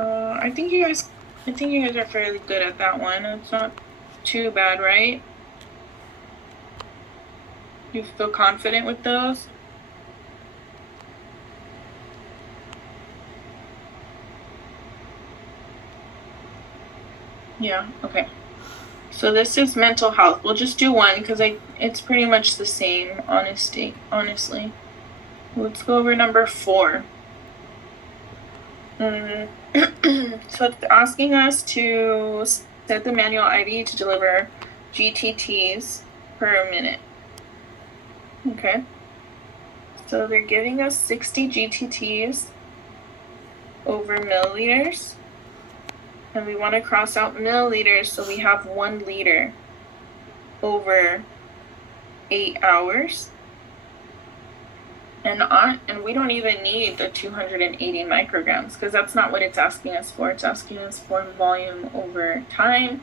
I think you guys are fairly good at that one. It's not too bad, right? You feel confident with those? Yeah, okay. So this is mental health. We'll just do one because it's pretty much the same, honestly. Let's go over number 4. So it's asking us to set the manual ID to deliver GTTs per minute. Okay. So they're giving us 60 GTTs over milliliters. And we want to cross out milliliters, so we have 1 liter over 8 hours. And we don't even need the 280 micrograms because that's not what it's asking us for. It's asking us for volume over time,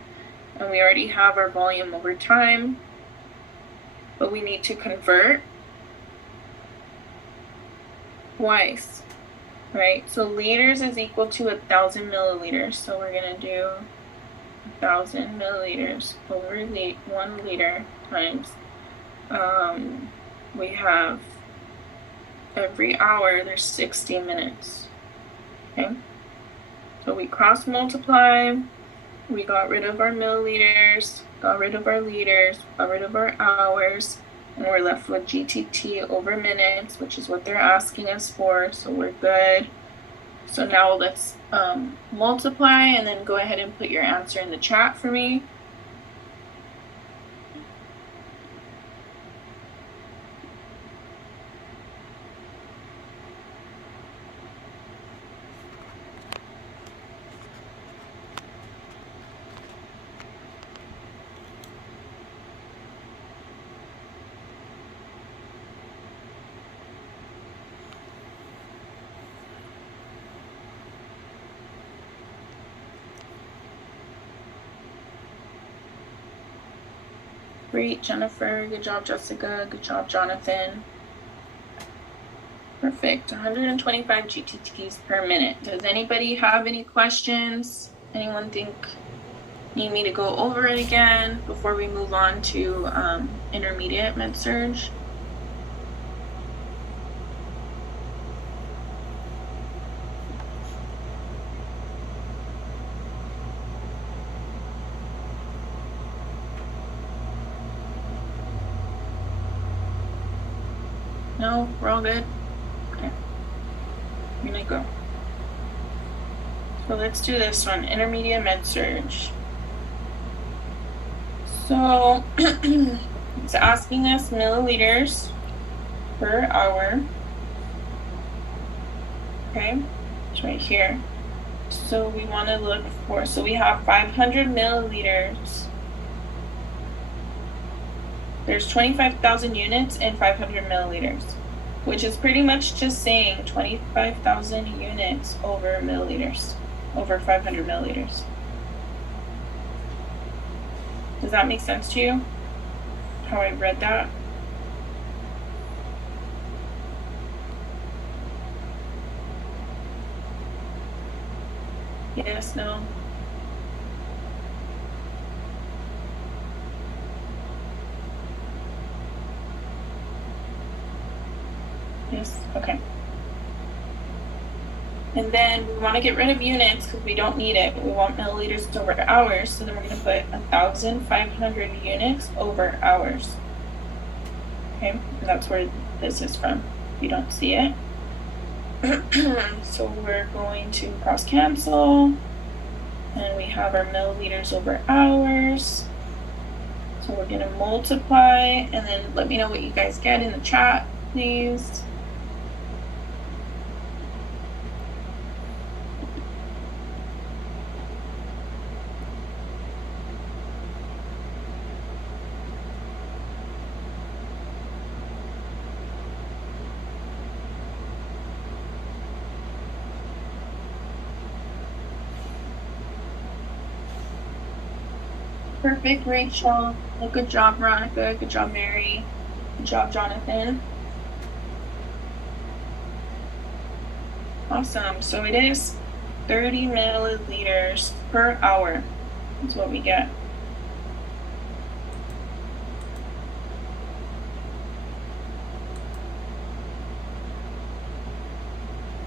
and we already have our volume over time, but we need to convert twice, right? So liters is equal to 1,000 milliliters. So we're gonna do 1,000 milliliters over 1 liter times. We have every hour there's 60 minutes. Okay, so we cross multiply, we got rid of our milliliters, got rid of our liters, got rid of our hours, and we're left with GTT over minutes, which is what they're asking us for, so we're good. So now let's multiply and then go ahead and put your answer in the chat for me. Great, Jennifer. Good job, Jessica. Good job, Jonathan. Perfect. 125 GTTs per minute. Does anybody have any questions? Anyone need me to go over it again before we move on to intermediate med-surg? No, we're all good? Okay. I'm gonna go. So let's do this one, intermediate med-surg. So it's asking us milliliters per hour. Okay, it's right here. So we want to look for, so we have 500 milliliters. There's 25,000 units and 500 milliliters, which is pretty much just saying 25,000 units over milliliters, over 500 milliliters. Does that make sense to you? How I read that? Yes, no? Yes, okay. And then we want to get rid of units because we don't need it. We want milliliters over hours. So then we're going to put 1,500 units over hours. Okay, and that's where this is from. You don't see it. So we're going to cross cancel. And we have our milliliters over hours. So we're going to multiply. And then let me know what you guys get in the chat, please. Perfect, Rachel. Good job, Veronica. Good job, Mary. Good job, Jonathan. Awesome. So it is 30 milliliters per hour is what we get.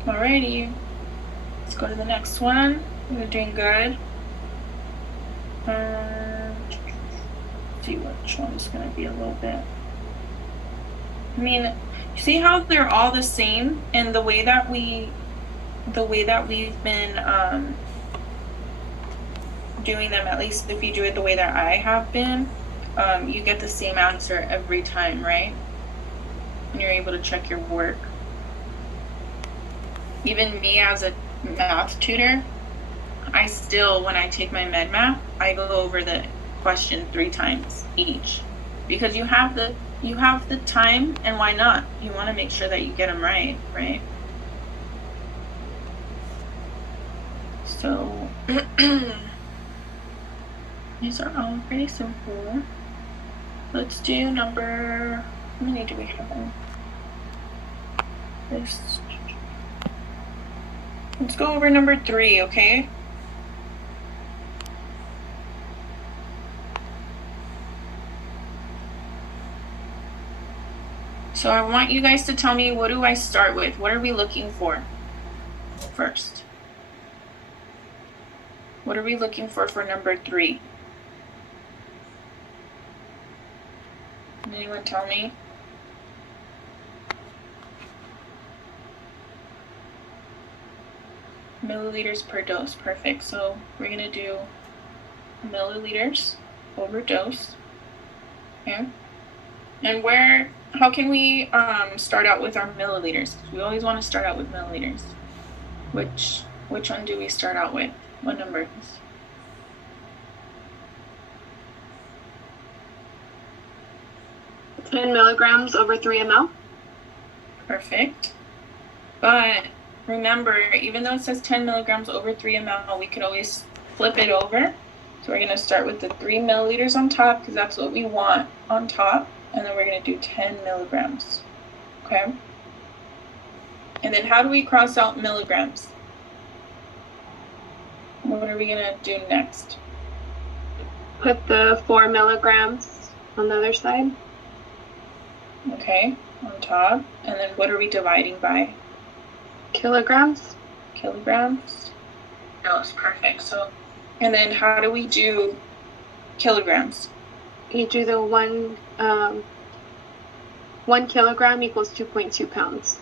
Alrighty, let's go to the next one. We're doing good. Let's see which one's gonna be a little bit. I mean, you see how they're all the same, and the way that we've been doing them, at least if you do it the way that I have been, you get the same answer every time, right? And you're able to check your work. Even me as a math tutor, I still, when I take my med math, I go over the question 3 times each, because you have the time, and why not? You want to make sure that you get them right? So these are all pretty simple. Let's do number, how many do we have? Let's go over number 3, okay? So I want you guys to tell me, what do I start with? What are we looking for first? What are we looking for number 3? Can anyone tell me? Milliliters per dose. Perfect. So we're going to do milliliters over dose. Okay. And how can we start out with our milliliters? We always want to start out with milliliters. Which one do we start out with? What numbers? – 10 milligrams over 3 ml. Perfect. But remember, even though it says 10 milligrams over 3 ml, we could always flip it over. So we're going to start with the 3 milliliters on top, because that's what we want on top. And then we're going to do 10 milligrams. Okay? And then how do we cross out milligrams? What are we going to do next? Put the 4 milligrams on the other side. Okay, on top. And then what are we dividing by? Kilograms. Kilograms. Yes, perfect. So, and then how do we do kilograms? You do the 1 kilogram equals 2.2 pounds.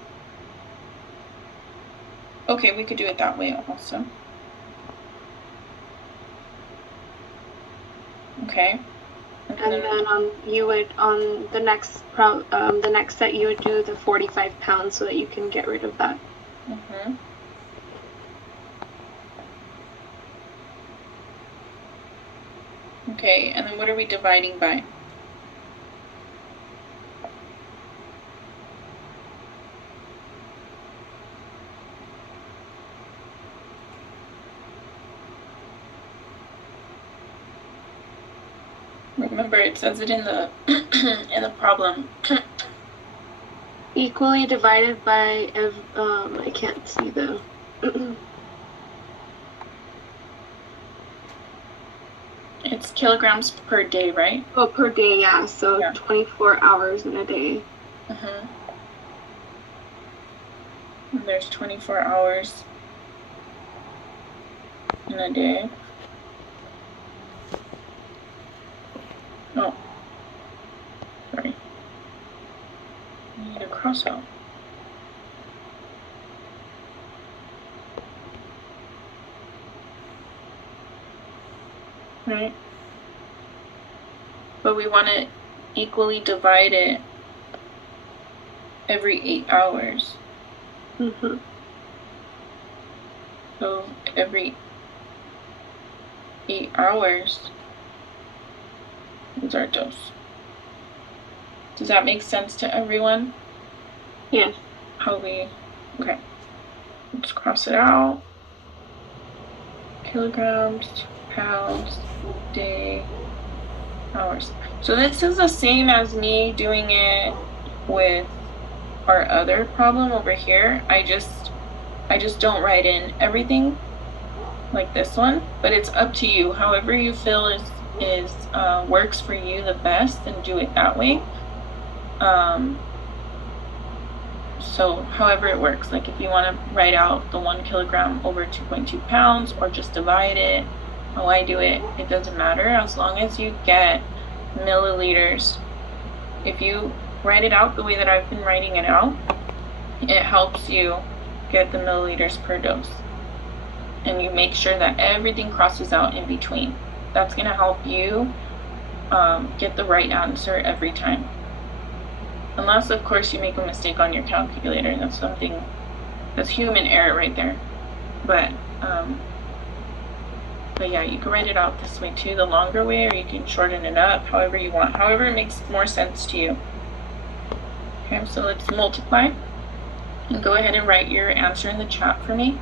Okay, we could do it that way also. Okay. And then you would, on the next set, you would do the 45 pounds so that you can get rid of that. Mm-hmm. Okay, and then what are we dividing by? Remember, it says it in the in the problem. Equally divided by, I can't see the. It's kilograms per day, right? Oh, per day, yeah. So yeah. 24 hours in a day. Mm-hmm. And there's 24 hours in a day. Oh, sorry. I need a cross out. Right? But we want to equally divide it every 8 hours. Mm-hmm. So every 8 hours is our dose. Does that make sense to everyone? Yes. Okay. Let's cross it out. Kilograms, pounds, day, hours. So this is the same as me doing it with our other problem over here. I just don't write in everything. like this one, but it's up to you. However you feel is works for you the best, and do it that way. So however it works, like if you want to write out the 1 kilogram over 2.2 pounds or just divide it, how I do it, it doesn't matter as long as you get milliliters. If you write it out the way that I've been writing it out, it helps you get the milliliters per dose. And you make sure that everything crosses out in between. That's going to help you get the right answer every time. Unless, of course, you make a mistake on your calculator. That's human error right there. But yeah, you can write it out this way too, the longer way, or you can shorten it up, however you want, however it makes more sense to you. Okay, so let's multiply. And go ahead and write your answer in the chat for me.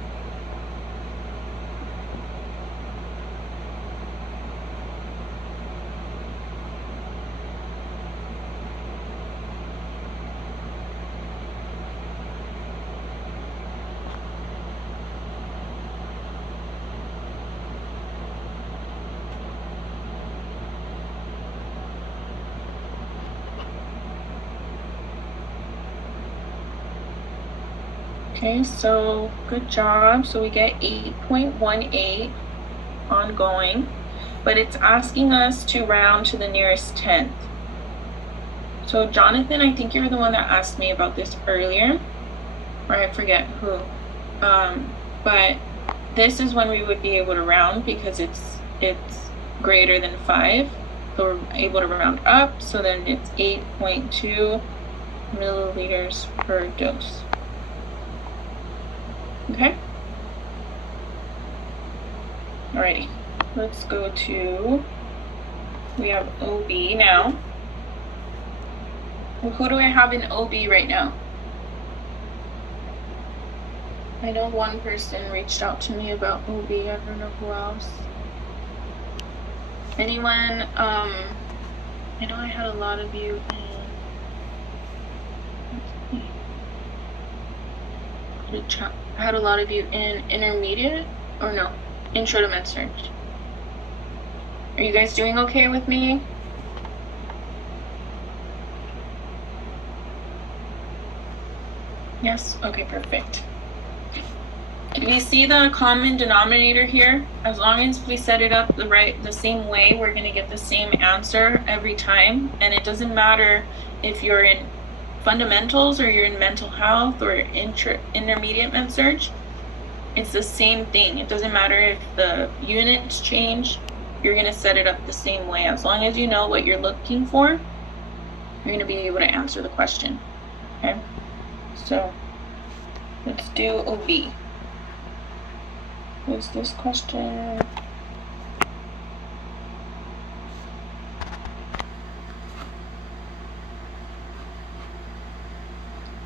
Okay, so good job. So we get 8.18 ongoing, but it's asking us to round to the nearest tenth. So Jonathan, I think you're the one that asked me about this earlier, or I forget who. But this is when we would be able to round because it's greater than 5. So we're able to round up. So then it's 8.2 milliliters per dose. Okay. Alrighty. Let's go to, we have OB now. Well, who do I have in OB right now? I know one person reached out to me about OB. I don't know who else. Anyone? I know I had a lot of you in. I had a lot of you in intermediate, or no, intro to med surg. Are you guys doing okay with me? Yes? Okay, perfect. Do we see the common denominator here? As long as we set it up the same way, we're going to get the same answer every time. And it doesn't matter if you're in fundamentals or you're in mental health or intermediate med surg. It's the same thing. It doesn't matter if the units change. You're going to set it up the same way. As long as you know what you're looking for, you're going to be able to answer the question. Okay? So let's do OB. What's this question?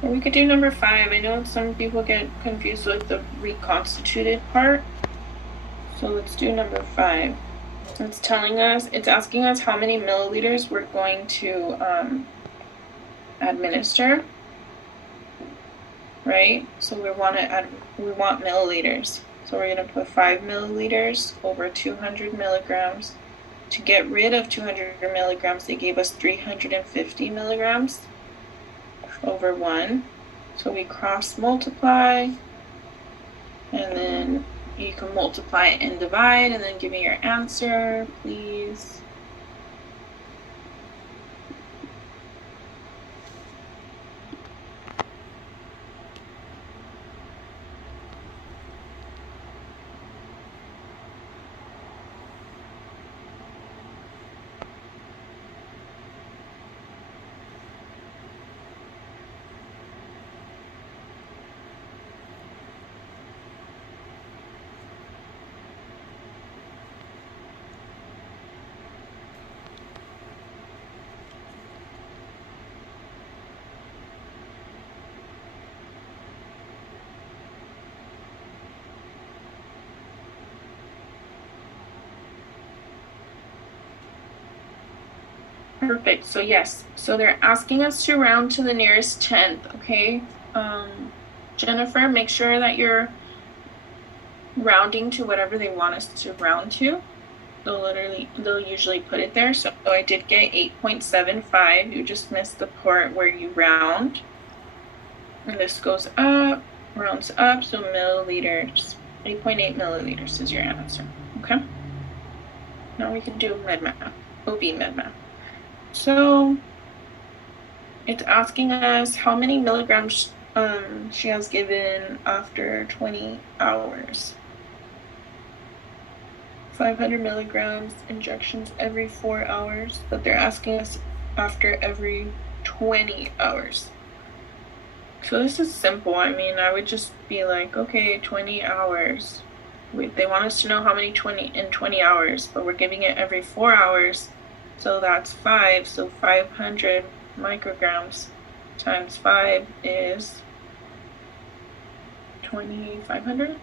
Or we could do number 5. I know some people get confused with the reconstituted part. So let's do number 5. It's asking us how many milliliters we're going to administer. Right? So we want milliliters. So we're going to put 5 milliliters over 200 milligrams. To get rid of 200 milligrams, they gave us 350 milligrams over 1. So we cross multiply, and then you can multiply and divide, and then give me your answer, please. Perfect. So yes. So they're asking us to round to the nearest tenth. Okay. Jennifer, make sure that you're rounding to whatever they want us to round to. They'll usually put it there. So I did get 8.75. You just missed the part where you round. And this goes up, rounds up, so milliliters. 8.8 milliliters is your answer. Okay. Now we can do med math, OB med math. So it's asking us how many milligrams she has given after 20 hours. 500 milligrams injections every 4 hours, but they're asking us after every 20 hours. So this is simple. I mean, I would just be like, okay, 20 hours. They want us to know how many 20 hours, but we're giving it every 4 hours. So that's 5. So 500 micrograms times 5 is 2,500.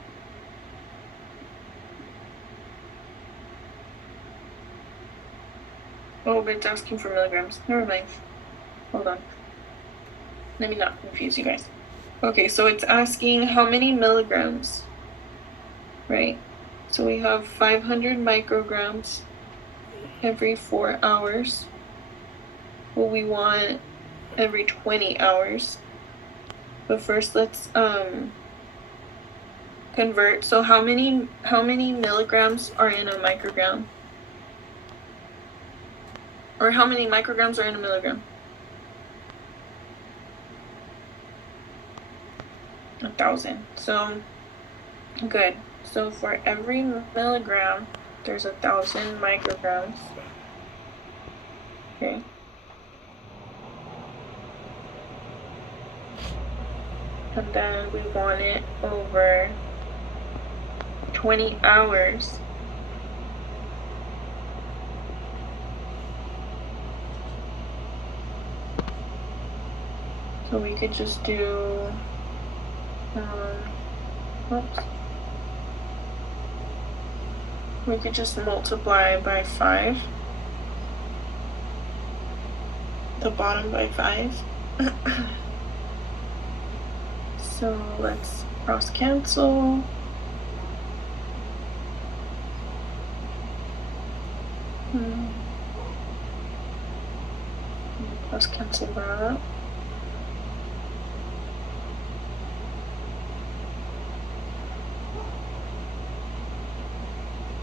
Oh, but it's asking for milligrams. Never mind. Hold on. Let me not confuse you guys. Okay, so it's asking how many milligrams, right? So we have 500 micrograms every 4 hours. Well, we want every 20 hours. But first let's convert. So how many milligrams are in a microgram? Or how many micrograms are in a milligram? 1,000. So good. So for every milligram, there's 1,000 micrograms. Okay. And then we want it over 20 hours. So we could just do, oops. We could just multiply by 5. The bottom by 5. So let's cross cancel. Cross cancel that.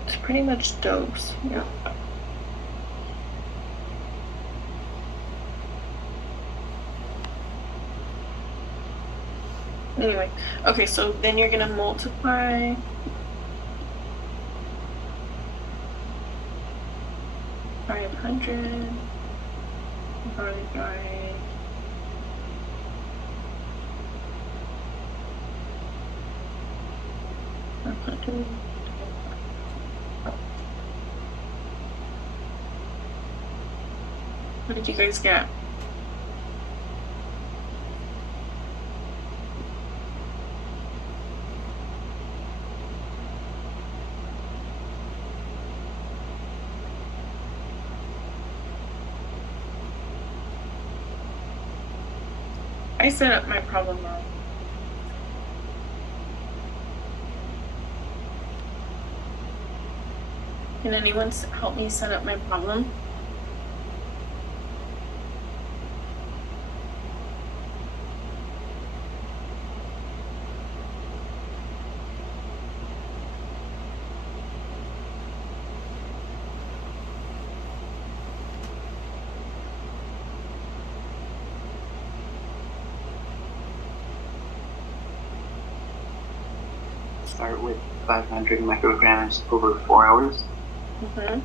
It's pretty much dose, yeah. Anyway, okay, so then you're gonna multiply 500 divided by 500. What did you guys get? I set up my problem wrong. Can anyone help me set up my problem? Start with 500 micrograms over 4 hours. Mm-hmm.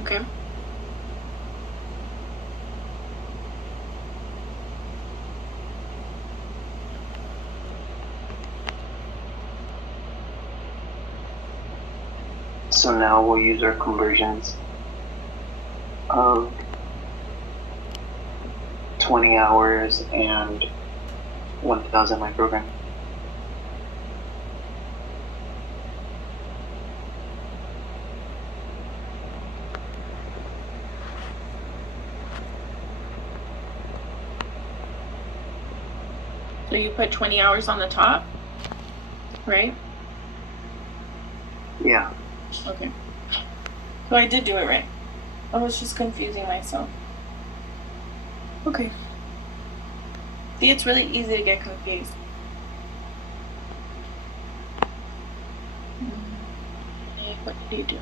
Okay. So now we'll use our conversions of 20 hours and 1,000 micrograms. So you put 20 hours on the top, right? Yeah. Okay. So I did do it right. I was just confusing myself. Okay. See, it's really easy to get confused. What do you do?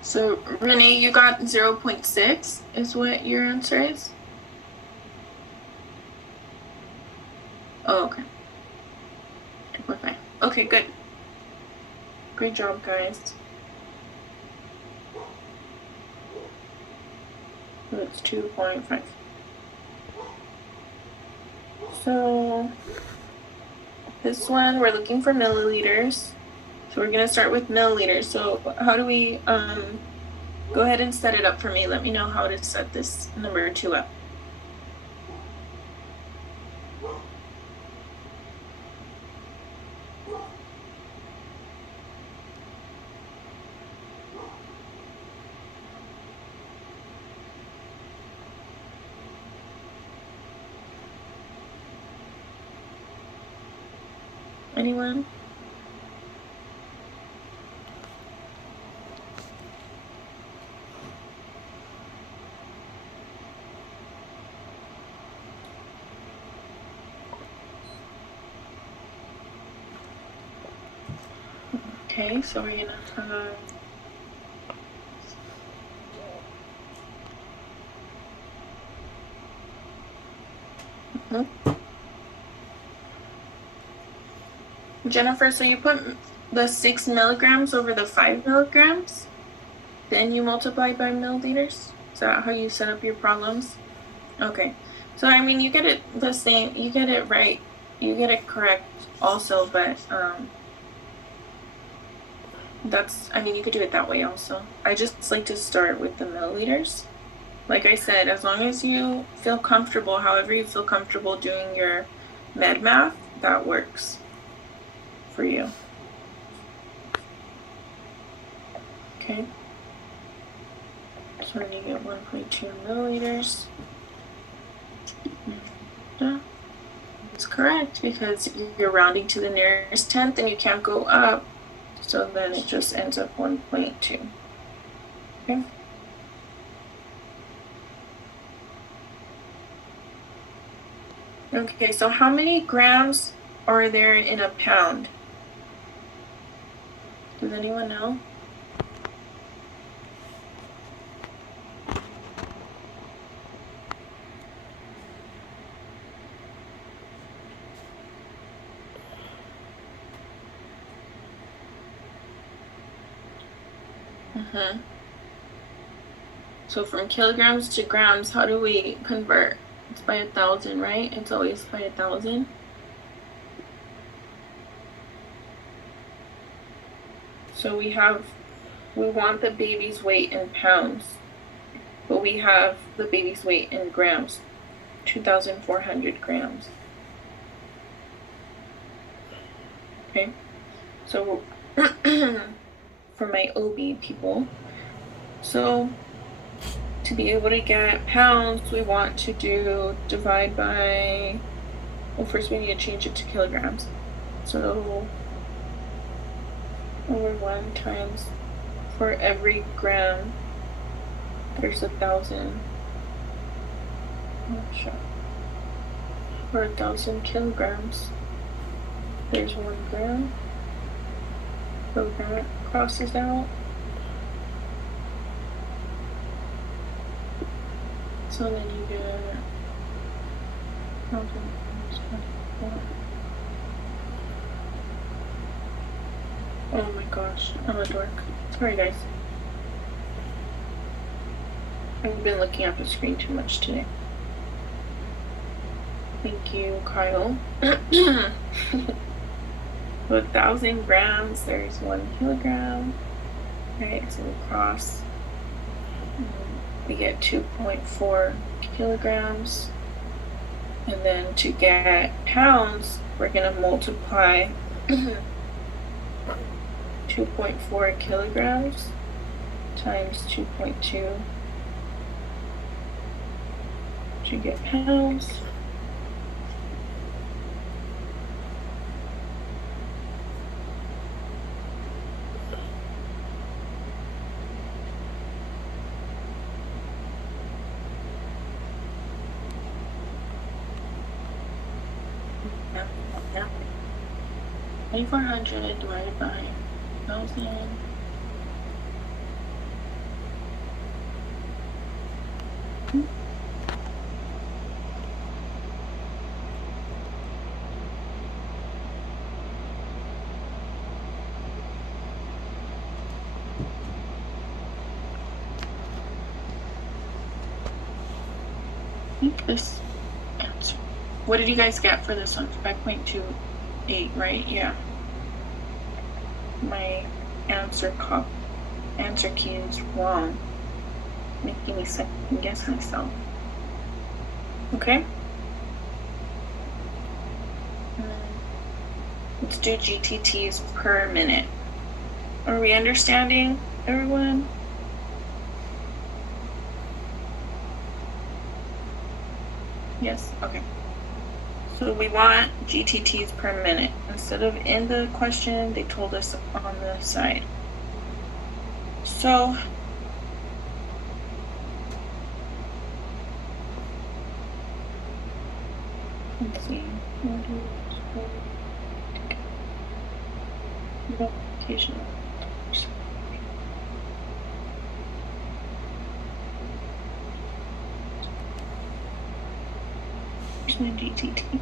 So, Renee, you got 0.6 is what your answer is? Oh, okay. 2.5. Okay, good. Great job, guys. So it's 2.5. So this one, we're looking for milliliters. So we're gonna start with milliliters. So how do we, go ahead and set it up for me. Let me know how to set this number 2 up. Anyone? Okay, so we're gonna have Jennifer, so you put the 6 milligrams over the 5 milligrams, then you multiply by milliliters? Is that how you set up your problems? Okay, so I mean, you get it the same, you get it right, you get it correct also, but that's, I mean, you could do it that way also. I just like to start with the milliliters. Like I said, as long as you feel comfortable, however you feel comfortable doing your med math, that works for you. Okay. So when you get 1.2 milliliters, it's correct because you're rounding to the nearest tenth and you can't go up. So then it just ends up 1.2. Okay. Okay, so how many grams are there in a pound? Does anyone know? So from kilograms to grams, how do we convert? It's by 1,000, right? It's always by 1,000. So we want the baby's weight in pounds, but we have the baby's weight in grams, 2,400 grams. Okay, so for my OB people, so to be able to get pounds, we want to divide by, well, first we need to change it to kilograms. So over 1 times, for every gram, there's 1,000. Oh, sure. For 1,000 kilograms, there's 1 gram. So that crosses out. So then you get 1,000 times 24. Oh my gosh, I'm a dork. Sorry guys. I've been looking at the screen too much today. Thank you, Kyle. 1,000 grams, there's 1 kilogram. Okay, so we cross. We get 2.4 kilograms. And then to get pounds, we're going to multiply 2.4 kilograms times 2.2. You get pounds. Yeah. 2,400 divided by 1,000. I think this answer. What did you guys get for this one? 5.28, right? Yeah. My answer key is wrong, making me second guess myself. Okay. Let's do GTTs per minute. Are we understanding, everyone? Yes, okay. So we want GTTs per minute. Instead of in the question, they told us on the side. So let's see. Multiplication. Here's my GTT.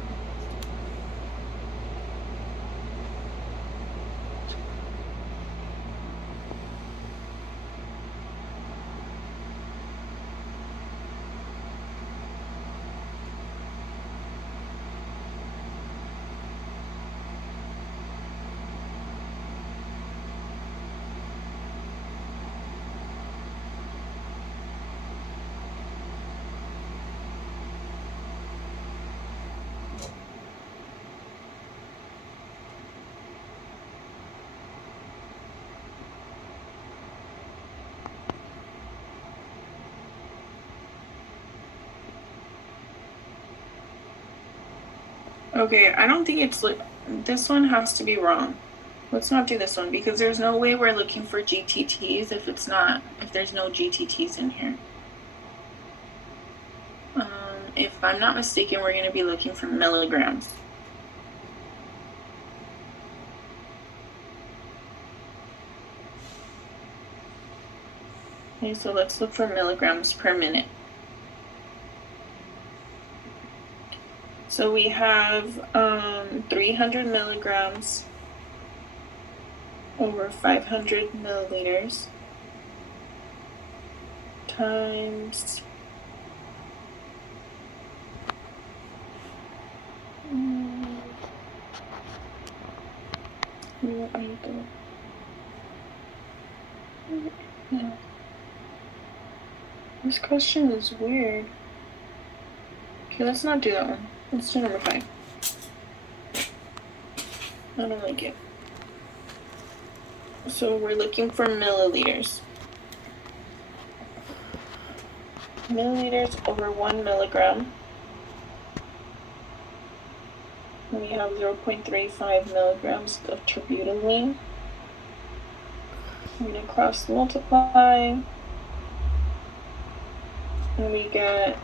Okay, I don't think it's this one has to be wrong. Let's not do this one because there's no way we're looking for GTTs if there's no GTTs in here. If I'm not mistaken, we're going to be looking for milligrams. Okay, so let's look for milligrams per minute. So we have 300 milligrams over 500 milliliters times This question is weird. Okay, let's not do that one. Let's do number 5. I don't like it. So we're looking for milliliters. Milliliters over 1 milligram. And we have 0.35 milligrams of terbutaline. We're going to cross multiply. And we get